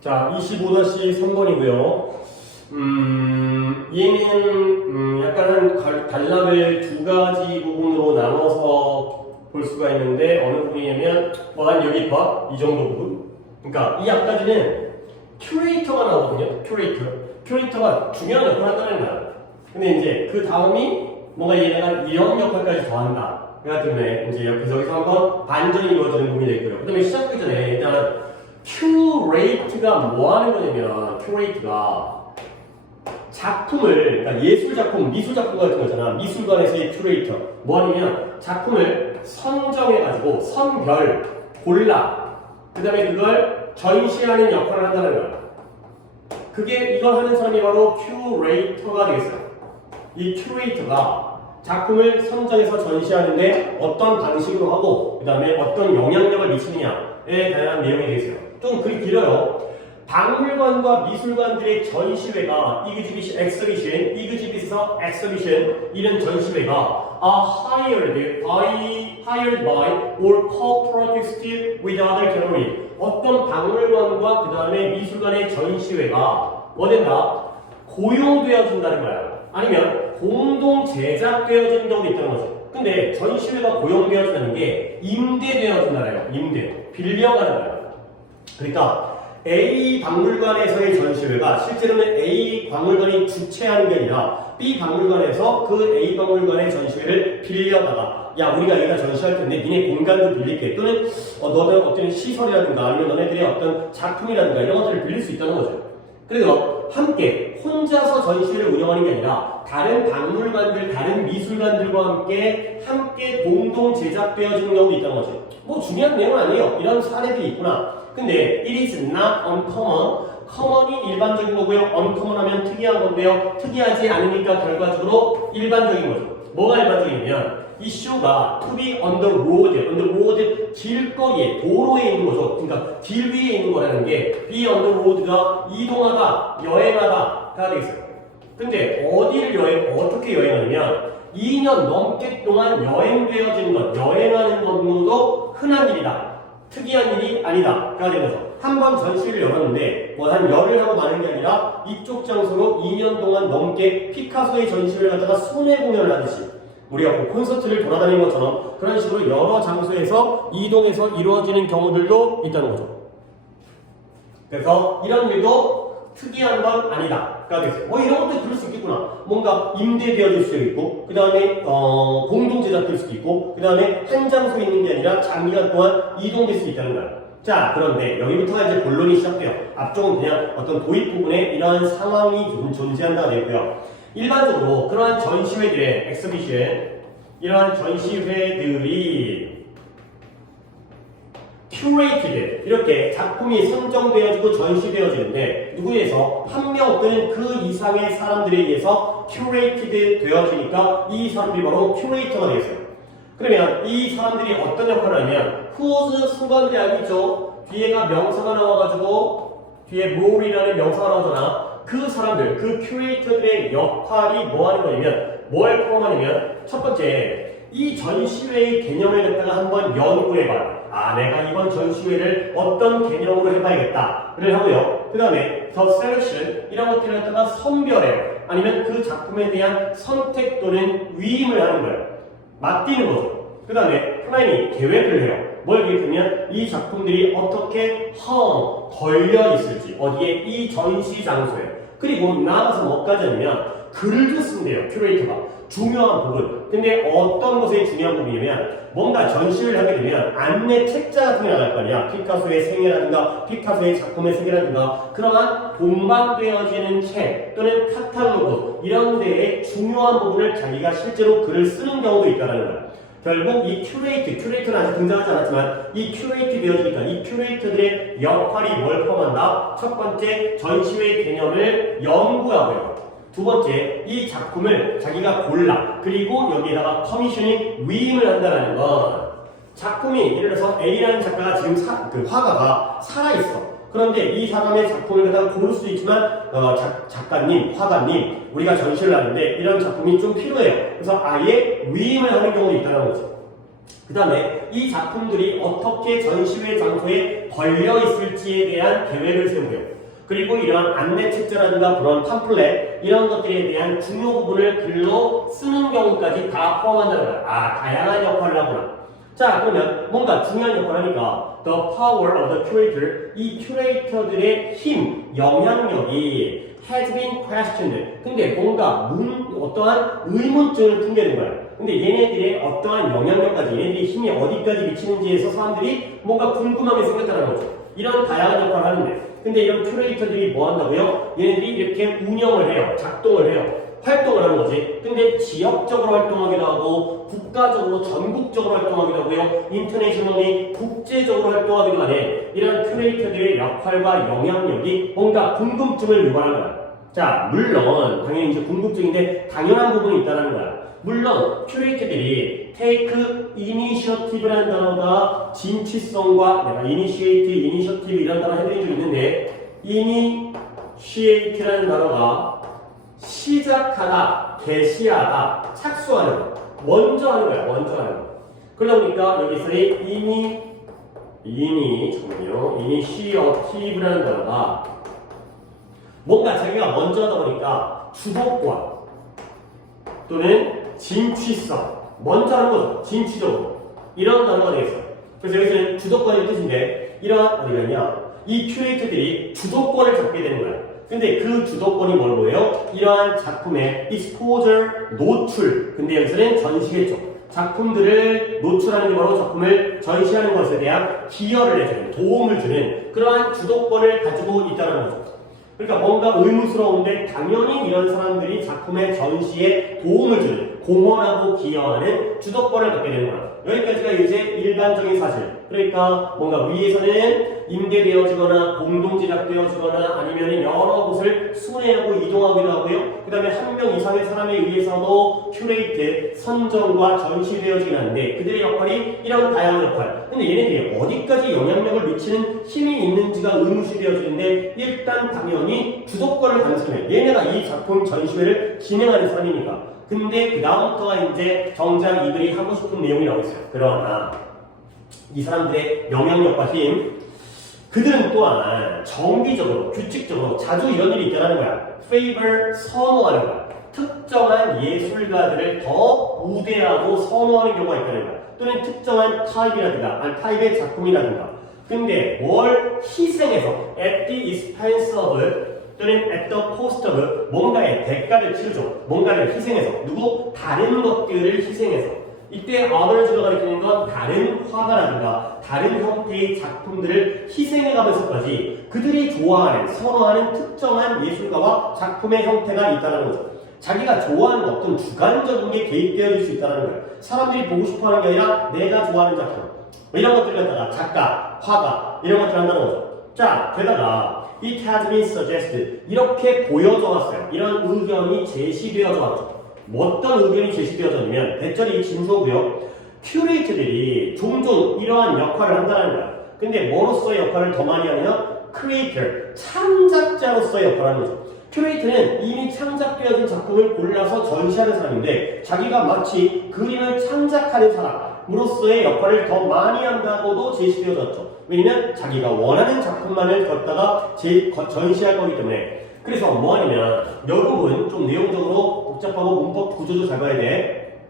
자, 25-3번이고요. 얘는 약간 단락을 두 가지 부분으로 나눠서 볼 수가 있는데 어느 부분이냐면 한 여기 봐, 이 정도 부분. 그러니까 이 앞까지는 큐레이터가 나오거든요. 큐레이터가 중요한 역할을 한다는 거야. 근데 이제 그 다음이 뭔가 얘네가 이런 역할까지 더한다. 그렇기 때문에 이제 여기서 한번 반전이 이루어지는 부분이 되고요. 그 다음에 시작하기 전에 일단 큐레이트가 뭐 하는 거냐면 큐레이트가 작품을, 그러니까 예술작품, 미술작품 같은 거잖아. 미술관에서의 큐레이터. 뭐 하냐면 작품을 선정해가지고 선별, 골라. 그 다음에 그걸 전시하는 역할을 한다는 거야. 그게 이걸 하는 사람이 바로 큐레이터가 되겠어요. 이 큐레이터가 작품을 선정해서 전시하는데 어떤 방식으로 하고 그 다음에 어떤 영향력을 미치느냐에 대한 내용이 되겠어요. 좀 글이 길어요. 박물관과 미술관들의 전시회가 이그지빗에서 엑스비션 이런 전시회가 hired by or co-produced with other gallery 어떤 박물관과 그 다음에 미술관의 전시회가 뭐 된다? 고용되어진다는 거야. 아니면 공동 제작되어지는 경우도 있다는 거죠. 근데 전시회가 고용되어진다는 게 임대되어진다는 임대, 빌려가는 거예요. 그러니까 A 박물관에서의 전시회가 실제로는 A 박물관이 주최하는 게 아니라 B 박물관에서 그 A 박물관의 전시회를 빌려다가 야 우리가 여기다 전시할 텐데 니네 공간도 빌릴게 또는 너는 어떤 시설이라든가 아니면 너네들의 어떤 작품이라든가 이런 것들을 빌릴 수 있다는 거죠. 그래서 함께 혼자서 전시회를 운영하는 게 아니라 다른 박물관들, 다른 미술관들과 함께 공동 제작되어지는 경우도 있다는 거죠. 뭐 중요한 내용은 아니에요. 이런 사례들이 있구나. 근데 it is not uncommon. common이 일반적인 거고요. uncommon 하면 특이한 건데요. 특이하지 않으니까 결과적으로 일반적인 거죠. 뭐가 일반적이냐면 이 쇼가 to be on the road, 길거리에, 도로에 있는 거죠. 그러니까 길 위에 있는 거라는 게 be on the road가 이동하다, 여행하다가 되겠어요. 근데 어디를 어떻게 여행하냐면 2년 넘게 동안 여행되어지는 것, 여행하는 것도 흔한 일이다. 특이한 일이 아니다가 되는 거죠. 한 번 전시를 열었는데 한 열흘 하고 마는 게 아니라 이쪽 장소로 2년 동안 넘게 피카소의 전시를 갖다가 순회 공연을 하듯이 우리가 뭐 콘서트를 돌아다니는 것처럼 그런 식으로 여러 장소에서 이동해서 이루어지는 경우들도 있다는 거죠. 그래서 이런 일도 특이한 건 아니다가 되겠어요. 이런 것도 그럴 수 있겠구나. 뭔가 임대되어질 수도 있고 그 다음에 공동 제작될 수도 있고 그 다음에 한 장소에 있는 게 아니라 장기간 동안 이동될 수 있다는 거야. 자, 그런데 여기부터가 이제 본론이 시작돼요. 앞쪽은 그냥 어떤 도입 부분에 이러한 상황이 존재한다가 되고요. 일반적으로 그러한 전시회들의 엑스비션, 이러한 전시회들이 큐레이티드 이렇게 작품이 선정되어지고 전시되어지는데 누구에서 한 명 또는 그 이상의 사람들에 의해서 큐레이티드 되어지니까 이 사람들이 바로 큐레이터가 되겠어요. 그러면 이 사람들이 어떤 역할을 하냐면 whose 수관들이 알겠죠? 뒤에가 명사가 나와가지고 뒤에 role이라는 명사가 나오잖아. 그 사람들, 그 큐레이터들의 역할이 뭐 하는 거냐면 뭘 포함하냐면 첫 번째 이 전시회의 개념을 갖다가 한번 연구해봐요. 내가 이번 전시회를 어떤 개념으로 해봐야겠다를 하고요. 그 다음에 the selection 이런 것들을 갖다가 선별해요. 아니면 그 작품에 대한 선택 또는 위임을 하는 거예요. 맡기는 거죠. 그 다음에 플래닝, 계획을 해요. 뭘 계획하면 이 작품들이 어떻게 걸려 있을지 어디에 이 전시 장소에 그리고 나아가서 뭐까지 하냐면 글도 쓴대요. 큐레이터가 중요한 부분. 근데 어떤 것이 중요한 부분이냐면 뭔가 전시를 하게 되면 안내 책자 같은 게 나갈 거 아니야. 피카소의 생애라든가 피카소의 작품의 세계라든가 그러한 동반되어지는 책 또는 카탈로그 이런 데에 중요한 부분을 자기가 실제로 글을 쓰는 경우도 있다는 거야. 결국 이 큐레이터는 아직 등장하지 않았지만 이 큐레이트 되어지니까 이 큐레이터들의 역할이 뭘 포함한다? 첫 번째, 전시회 개념을 연구하고요. 두 번째, 이 작품을 자기가 골라 그리고 여기에다가 커미셔닝 위임을 한다는 건 작품이 예를 들어서 A라는 작가가 지금 그 화가가 살아있어. 그런데 이 사람의 작품을 갖다가 고를 수도 있지만 작가님, 화가님 우리가 전시를 하는데 이런 작품이 좀 필요해요. 그래서 아예 위임을 하는 경우도 있다는 거죠. 그 다음에 이 작품들이 어떻게 전시회 장소에 걸려 있을지에 대한 계획을 세우고요. 그리고 이러한 안내 책자라든가 그런 팜플렛 이런 것들에 대한 중요 부분을 글로 쓰는 경우까지 다 포함한다는 거야. 다양한 역할을 하구나. 자, 그러면 뭔가 중요한 역할을 하니까 the power of the curator, 이 큐레이터들의 힘, 영향력이 has been questioned. 근데 뭔가 어떠한 의문점을 풍기는 거야. 근데 얘네들의 어떠한 영향력까지, 얘네들의 힘이 어디까지 미치는지에서 사람들이 뭔가 궁금함이 생겼다는 거죠. 이런 다양한 역할을 하는데, 근데 이런 큐레이터들이 뭐 한다고요? 얘네들이 이렇게 운영을 해요. 작동을 해요. 활동을 하는 거지. 근데 지역적으로 활동하기도 하고, 국가적으로, 전국적으로 활동하기도 하고요. 인터내셔널리 국제적으로 활동하기도 하네. 이런 큐레이터들의 역할과 영향력이 뭔가 궁금증을 유발하는 거야. 자, 물론, 당연히 이제 궁금증인데, 당연한 부분이 있다는 거야. 물론 큐레이터들이 take initiative라는 단어가 진취성과 내가 initiate, initiative 이런 단어 해드린 적 있는데 initiate라는 단어가 시작하다, 개시하다, 착수하는 거 먼저 하는 거야, 먼저 하는 거. 그러다 보니까 여기서 initiative라는 단어가 뭔가 자기가 먼저 하다 보니까 주도권 또는 진취성, 먼저 하는 거죠. 진취적으로. 이런 단어가 되겠어요. 그래서 여기서는 주도권의 뜻인데, 이러한, 어디가 있냐? 이 큐레이터들이 주도권을 잡게 되는 거야. 근데 그 주도권이 뭘 보여요? 이러한 작품의 exposure, 노출. 근데 여기서는 전시회죠. 작품들을 노출하는 게 바로 작품을 전시하는 것에 대한 기여를 해주는, 도움을 주는 그러한 주도권을 가지고 있다는 거죠. 그러니까 뭔가 의문스러운데 당연히 이런 사람들이 작품의 전시에 도움을 주는, 공헌하고 기여하는 주도권을 갖게 되는 거야. 여기까지가 이제 일반적인 사실. 그러니까 뭔가 위에서는 임대되어지거나 공동 제작되어지거나 아니면 여러 곳을 순회하고 이동하기도 하고요. 그 다음에 한 명 이상의 사람에 의해서도 큐레이트, 선정과 전시되어지긴 하는데 그들의 역할이 이런 다양한 역할. 근데 얘네들이 어디까지 영향력을 미치는 힘이 있는지가 의무시 되어지는데 일단 당연히 주도권을 가진 사람이에요. 얘네가 이 작품 전시회를 진행하는 사람이니까. 근데 그 다음부터가 이제 정작 이들이 하고 싶은 내용이라고 했어요. 그러나 이 사람들의 영향력과 힘, 그들은 또한 정기적으로, 규칙적으로 자주 이런 일이 있다는 거야. favor, 선호하는 거야. 특정한 예술가들을 더 우대하고 선호하는 경우가 있다는 거야. 또는 특정한 타입의 작품이라든가. 근데 뭘 희생해서 at the expense of 또는 at the cost of 뭔가의 대가를 치르죠. 뭔가를 희생해서 누구? 다른 것들을 희생해서 이때 others가 가리키는 건 다른 화가라든가 다른 형태의 작품들을 희생해가면서까지 그들이 좋아하는, 선호하는 특정한 예술가와 작품의 형태가 있다는 거죠. 자기가 좋아하는 어떤 주관적인 게 개입되어질 수 있다는 거예요. 사람들이 보고 싶어하는 게 아니라 내가 좋아하는 작품 이런 것들 갖다가 작가, 화가 이런 것들을 한다는 거죠. 자, 게다가 It has been suggested 이렇게 보여져 왔어요. 이런 의견이 제시되어져 왔죠. 어떤 의견이 제시되어졌냐면 대절이 진소고요. 큐레이터들이 종종 이러한 역할을 한다는 거야. 근데 뭐로서의 역할을 더 많이 하느냐? 크리에이터, 창작자로서의 역할을 하는 거죠. 큐레이터는 이미 창작되어진 작품을 골라서 전시하는 사람인데 자기가 마치 그림을 창작하는 사람으로서의 역할을 더 많이 한다고도 제시되어졌죠. 왜냐면 자기가 원하는 작품만을 갖다가 전시할 거기 때문에. 그래서 뭐하냐면 여러분 좀 내용적으로 복잡하고 문법 구조도 잘 봐야 돼.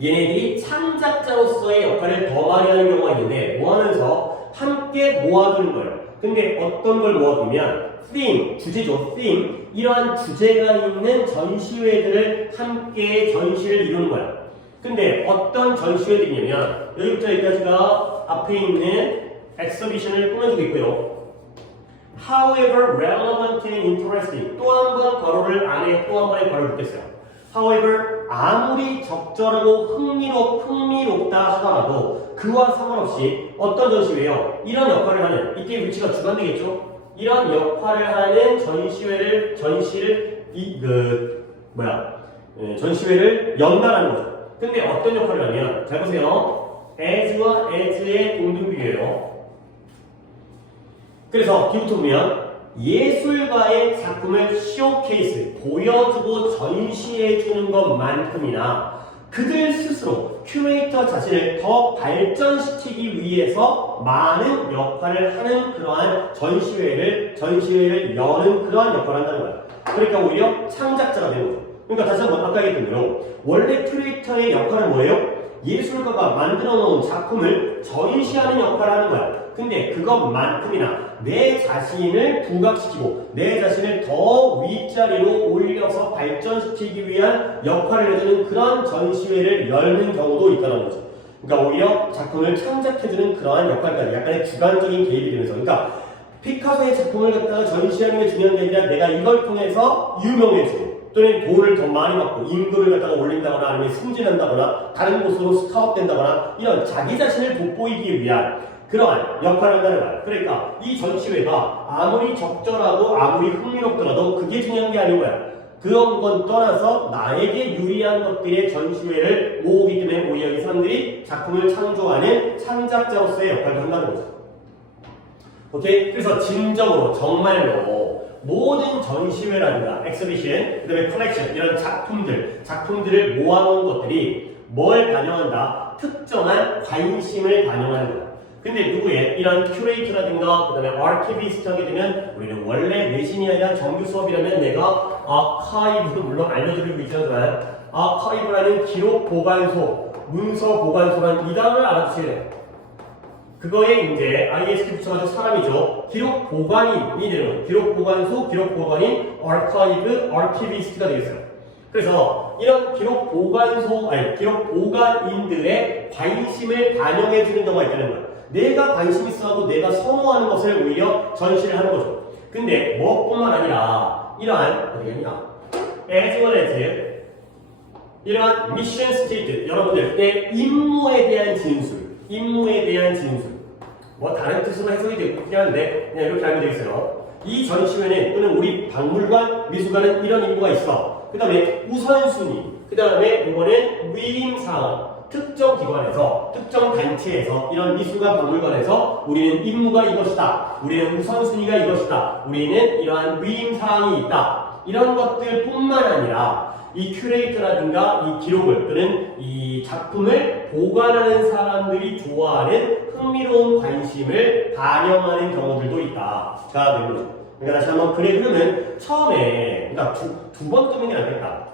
얘네들이 창작자로서의 역할을 더 많이 하는 경우가 있는데 모아면서 함께 모아두는 거예요. 근데 어떤 걸 모아두면 theme, 주제죠. theme. 이러한 주제가 있는 전시회들을 함께 전시를 이루는 거야. 근데 어떤 전시회들이냐면 여기부터 여기까지가 앞에 있는 엑서비션을 꾸며주고 있고요. However relevant and interesting. 또 한 번 괄호를 안에 또 한 번의 괄호를 붙였어요. However 아무리 적절하고 흥미롭다 하더라도 그와 상관없이 어떤 전시회요? 이런 역할을 하는 이때 위치가 주관되겠죠? 이런 역할을 하는 전시회를 연달하는 거죠. 근데 어떤 역할을 하면 잘 보세요. as와 as의 동등비례예요. 그래서 뒤부터 보면 예술가의 작품을 쇼케이스, 보여주고 전시해주는 것만큼이나 그들 스스로 큐레이터 자신을 더 발전시키기 위해서 많은 역할을 하는 그러한 전시회를 여는 그러한 역할을 한다는 거야. 그러니까 오히려 창작자가 되는 거죠. 그러니까 다시 한번 아까 얘기했던 원래 큐레이터의 역할은 뭐예요? 예술가가 만들어 놓은 작품을 전시하는 역할을 하는 거야. 근데 그것만큼이나 내 자신을 부각시키고 내 자신을 더 윗자리로 올려서 발전시키기 위한 역할을 해주는 그런 전시회를 열는 경우도 있다는 거죠. 그러니까 오히려 작품을 창작해주는 그러한 역할까지 약간의 주관적인 개입이 되면서, 그러니까 피카소의 작품을 갖다가 전시하는 게 중요한 게 아니라 내가 이걸 통해서 유명해지고 또는 돈을 더 많이 받고 임금을 갖다가 올린다거나 아니면 승진한다거나 다른 곳으로 스카웃된다거나 이런 자기 자신을 돋보이기 위한 그러한 역할을 한다는 거야. 그러니까 이 전시회가 아무리 적절하고 아무리 흥미롭더라도 그게 중요한 게 아닌 거야. 그런 건 떠나서 나에게 유리한 것들의 전시회를 모으기 때문에 오히려 이 사람들이 작품을 창조하는 창작자로서의 역할을 한다는 거죠. 오케이? 그래서 진정으로 정말로 모든 전시회라든가 엑스비션, 그 다음에 컬렉션 이런 작품들을 모아놓은 것들이 뭘 반영한다? 특정한 관심을 반영하는 거야. 근데 누구의 이런 큐레이터라든가 그 다음에 아키비스트 하게 되면 우리는 원래 내신이 아니라 정규 수업이라면 내가 아카이브 물론 알려드리고 있지만 아카이브라는 기록 보관소, 문서 보관소라는 이 단어를 알아두셔야 돼요. 그거에 이제 IST 붙여가지고 사람이죠. 기록 보관인이 되는 거예요. 기록 보관소, 기록 보관인, 아카이브, 아키비스트가 되겠어요. 그래서 이런 기록 보관인들의 관심을 반영해주는 경우가 있다는 거예요. 내가 관심 있어하고 내가 선호하는 것을 오히려 전시를 하는 거죠. 근데 뭐뿐만 아니라 이러한 as well as 이러한 미션 스테이트 여러분들의 임무에 대한 진술 뭐 다른 뜻으로 해석이 되고 그렇긴 한데 그냥 이렇게 알면 되겠어요. 이 전시회는 또는 우리 박물관, 미술관은 이런 임무가 있어. 그 다음에 우선순위, 그 다음에 이거는 위임사항, 특정 기관에서, 특정 단체에서, 이런 미술관, 박물관에서 우리는 임무가 이것이다. 우리는 우선순위가 이것이다. 우리는 이러한 위임사항이 있다. 이런 것들 뿐만 아니라 이 큐레이터라든가 이 기록을 또는 이 작품을 보관하는 사람들이 좋아하는 흥미로운 관심을 반영하는 경우들도 있다가 되는 거죠. 그러니까 다시 한번 글의 흐름은 처음에 그러니까 두 번 뜨는 게 낫겠다.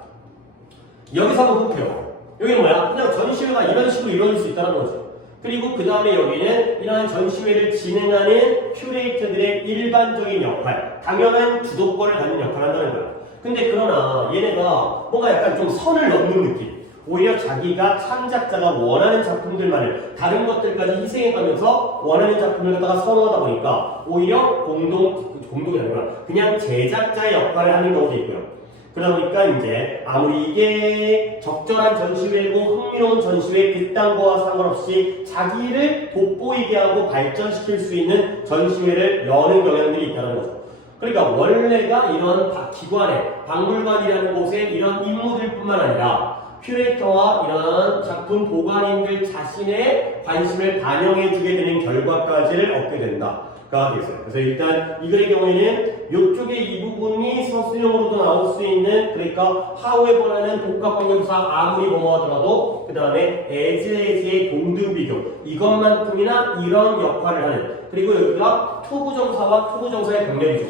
여기서 한번 볼게요. 여기는 뭐야? 그냥 전시회가 이런 식으로 이루어질 수 있다는 거죠. 그리고 그 다음에 여기는 이러한 전시회를 진행하는 큐레이터들의 일반적인 역할, 당연한 주도권을 갖는 역할을 한다는 거야. 근데 그러나 얘네가 뭔가 약간 좀 선을 넘는 느낌. 오히려 자기가 창작자가 원하는 작품들만을 다른 것들까지 희생해가면서 원하는 작품을 갖다가 선호하다 보니까 오히려 공동이 아니라 그냥 제작자의 역할을 하는 경우도 있고요. 그러다 보니까 이제 아무리 이게 적절한 전시회고 흥미로운 전시회 그딴 거와 상관없이 자기를 돋보이게 하고 발전시킬 수 있는 전시회를 여는 경향들이 있다는 거죠. 그러니까 원래가 이런 기관에 박물관이라는 곳에 이런 임무들뿐만 아니라 큐레이터와 이런 작품 보관인들 자신의 관심을 반영해주게 되는 결과까지를 얻게 된다가 되겠어요. 그래서 일단 이 글의 경우에는 이쪽에 이 부분이 서술형으로도 나올 수 있는, 그러니까 how에 번하는 복합관계부사 아무리 뭐하더라도 그 다음에 as의 동등비교 이것만큼이나 이런 역할을 하는, 그리고 여기가 투부정사와 투부정사의 병렬이죠.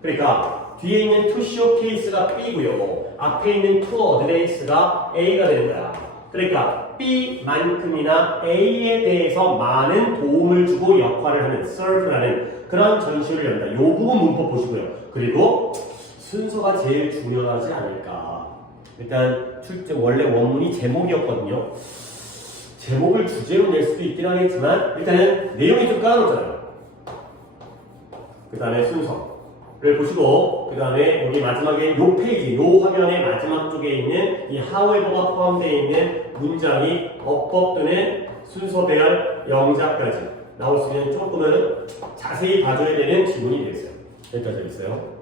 그러니까 뒤에 있는 to showcase가 B고요. 앞에 있는 to address가 A가 되는 거야. 그러니까 B만큼이나 A에 대해서 많은 도움을 주고 역할을 하는 serve라는 그런 전시를 연다. 이 부분 문법 보시고요. 그리고 순서가 제일 중요하지 않을까. 일단 원래 원문이 제목이었거든요. 제목을 주제로 낼 수도 있긴 하겠지만 일단은 내용이 좀 깔아놓잖아요. 그 다음에 순서를 보시고 그 다음에 여기 마지막에 요 페이지, 요 화면의 마지막 쪽에 있는 이 however가 포함되어 있는 문장이 어법 또는 순서별 영작까지 나올 수 있는 조금은 자세히 봐줘야 되는 지문이 되겠어요. 여기까지 있어요.